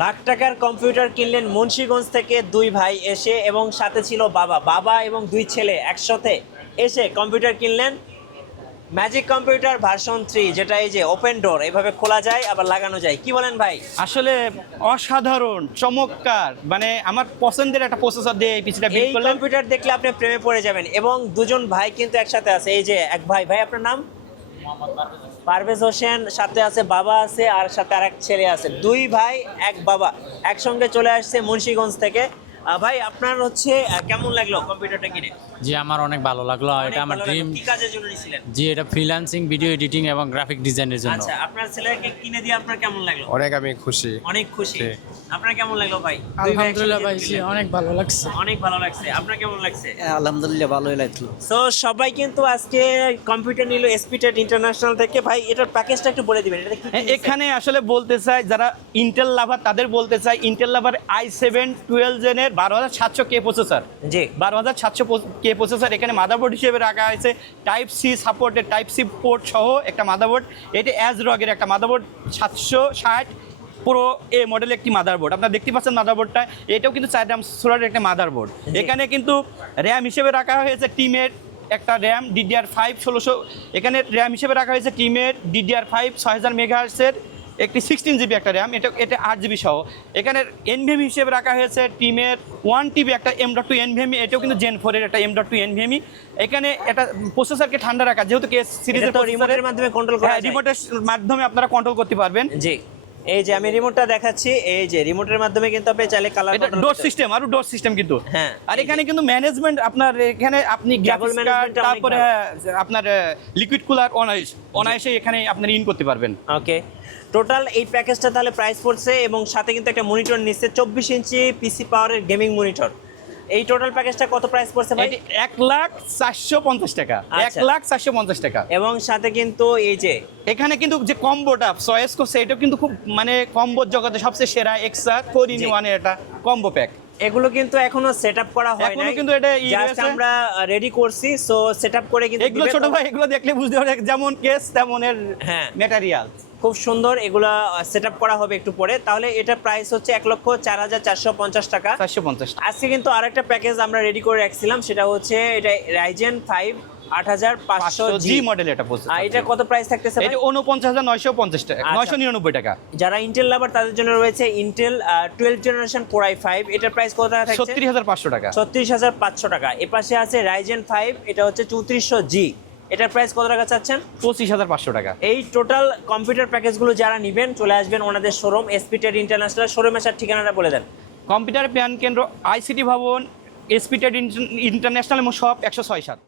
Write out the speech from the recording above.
লাখ টাকার কম্পিউটার কিনলেন মুন্সিগঞ্জ থেকে দুই ভাই এসে, এবং সাথে ছিল বাবা এবং দুই ছেলে একসাথে এসে কম্পিউটার কিনলেন। ম্যাজিক কম্পিউটার ভার্সন 3, যেটা এই যে ওপেন ডোর, এভাবে খোলা যায় আবার লাগানো যায়। কি বলেন ভাই? আসলে অসাধারণ চমৎকার, মানে আমার পছন্দের একটা প্রসেসর দিয়ে এই পিসিটা বিল্ড করলাম। কম্পিউটার দেখলে আপনি প্রেমে পড়ে যাবেন। এবং দুজন ভাই কিন্তু একসাথে আছে। এই যে এক ভাই আপনার নাম? পারভেজ হোসেন, সাথে আছে বাবা আছে, আর সাথে আরেক ছেলে আছে। দুই ভাই এক বাবা একসঙ্গে চলে আসছে মুন্সিগঞ্জ থেকে। ভাই আপনার হচ্ছে কেমন লাগলো কম্পিউটারটা কিনে? জি, আমার অনেক ভালো লাগলো। এটা আমার ড্রিম। কি কাজের জন্য নিছিলেন? জি, এটা ফ্রিল্যান্সিং, ভিডিও এডিটিং এবং গ্রাফিক ডিজাইনের জন্য। আচ্ছা, আপনার ছেলেকে কিনে দিয়ে আপনার কেমন লাগলো? আমি খুশি। অনেক খুশি। আপনার কেমন লাগলো ভাই? আলহামদুলিল্লাহ ভাই, জি অনেক ভালো লাগছে। অনেক ভালো লাগছে। আপনার কেমন লাগছে? আলহামদুলিল্লাহ ভালোই লাগলো। তো সবাই কিন্তু আজকে কম্পিউটার নিল এসপিটেড ইন্টারন্যাশনাল থেকে। ভাই এটার প্যাকেজটা একটু বলে দিবেন, এটা কি? এখানে আসলে বলতে চাই যারা ইন্টেল লাভার তাদের বলতে চাই, ইন্টেল লাভার i7 12 জেনের 12700K প্রসেসর। জি, 12700K প্রসেসর এখানে মাদারবোর্ড হিসেবে রাখা হয়েছে। Type C supported, type C port সহ একটা মাদারবোর্ড। এটা অ্যাজরগের একটা মাদারবোর্ড, 760 প্রো এ মডেলের একটি মাদারবোর্ড। আপনারা দেখতে পাচ্ছেন মাদারবোর্ডটা, এটাও কিন্তু 4 RAM স্টোরেজের একটা মাদারবোর্ড। এখানে কিন্তু র্যাম হিসেবে রাখা হয়েছে টিমের একটা র্যাম DDR5 1600। এখানে র্যাম হিসেবে রাখা হয়েছে টিমের DDR5 6000 মেগাহার্টজের একটি 16GB একটা র্যাম, এটা 8GB সহ। এখানে NVMe হিসেবে রাখা হয়েছে টিমের 1TB একটা M.2 NVMe, এটাও কিন্তু Gen 4 এর একটা M.2 NVMe। এখানে এটা প্রসেসরকে ঠান্ডা রাখা, যেহেতু কেস সিরিজের রিমোটের মাধ্যমে কন্ট্রোল করা যায়। রিমোটের মাধ্যমে আপনারা কন্ট্রোল করতে পারবেন। জি, এই যে আমি রিমোটটা দেখাচ্ছি। এই যে রিমোটের মাধ্যমে কিন্তু আপনি চাইলে কালার এটা ডোর সিস্টেম, আরো ডোর সিস্টেম কিন্তু। হ্যাঁ, আর এখানে কিন্তু ম্যানেজমেন্ট আপনার, এখানে আপনি গ্রাফিক্স কার্ড, তারপরে আপনার লিকুইড কুলার অনায়াসে এখানে আপনি ইন করতে পারবেন। ওকে, টোটাল এই প্যাকেজটা তাহলে প্রাইস পড়ছে, এবং সাথে কিন্তু একটা মনিটর নিচ্ছে, 24 ইঞ্চি পিসি পাওয়ারের গেমিং মনিটর। এই টোটাল প্যাকেজটা কত প্রাইস পড়ছে ভাই? 1,450,000 টাকা। 1,450,000 টাকা। এবং সাথে কিন্তু এই যে এখানে কিন্তু যে কম্বোটা চয়েস করছে, এটা কিন্তু খুব মানে কম্বোর জগতে সবচেয়ে সেরা এক্সা 4-in-1 এর একটা কম্বো প্যাক। এগুলো কিন্তু এখনো সেটআপ করা হয় নাই, কিন্তু এটা জাস্ট আমরা রেডি করছি। সো সেটআপ করে কিন্তু এগুলো ছোট ভাই, এগুলো দেখলে বুঝতে পারবে যেমন কেস তেমন এর ম্যাটেরিয়াল খুব সুন্দর। এগুলা সেটআপ করা হবে একটু পরে। তাহলে এটা প্রাইস হচ্ছে 1,04,450 টাকা। 450। আজকে কিন্তু আরেকটা প্যাকেজ আমরা রেডি করে রাখছিলাম, সেটা হচ্ছে এটা Ryzen 5 8500G মডেল। এটা এটা কত প্রাইস থাকতেছে? এটা 49,950 টাকা, 999 টাকা। যারা ইন্টেল লাভার তাদের জন্য রয়েছে ইন্টেল 12 জেনারেশন Core i5। এটার প্রাইস কত টাকা থাকছে? 36,500 টাকা। 36,500 টাকা। এপাশে আছে Ryzen 5, এটা হচ্ছে 3400G। এটার প্রাইস কত টাকা চাচ্ছেন? 25,500 টাকা। এই টোটাল কম্পিউটার প্যাকেজগুলো যারা নেবেন চলে আসবেন ওনাদের শোরুম এসপিটেড ইন্টারন্যাশনাল। শোরুমের সাথে ঠিকানাটা বলে দেন। কম্পিউটার জ্ঞান কেন্দ্র, ICT ভবন, এসপিটেড ইন্টারন্যাশনাল শপ 106-7।